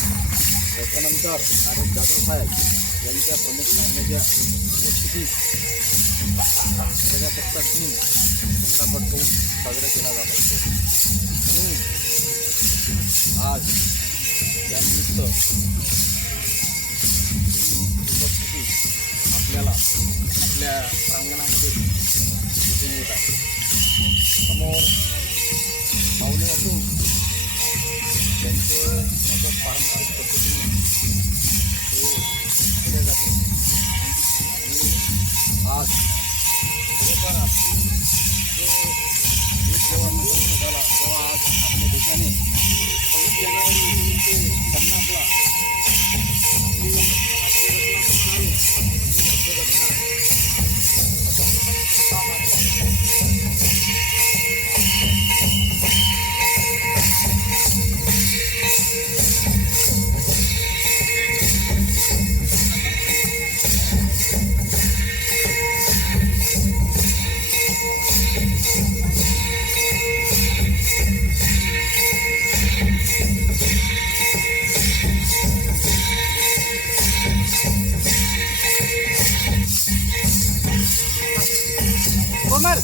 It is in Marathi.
त्याच्यानंतर आर एस जाधव साहेब यांच्या प्रमुख पाहुण्याच्या उपस्थितीत प्रजासत्ताक दिन झेंडाफडकवून साजरा केला जात असतो. म्हणून आज यानिमित्त उपस्थिती आपल्याला आपल्या प्रांगणामध्ये दिसून येत आहे. समोर पाहुणे असून त्यांचे पारंपरिक पद्धतीने हे केले जाते. आणि आज खरोखर आपली जो देश जेव्हा नूतन झाला तेव्हा आज आपल्या देशाने 26 जानेवारी 1950ला आपली राज्यघटना स्वीकारून कोमल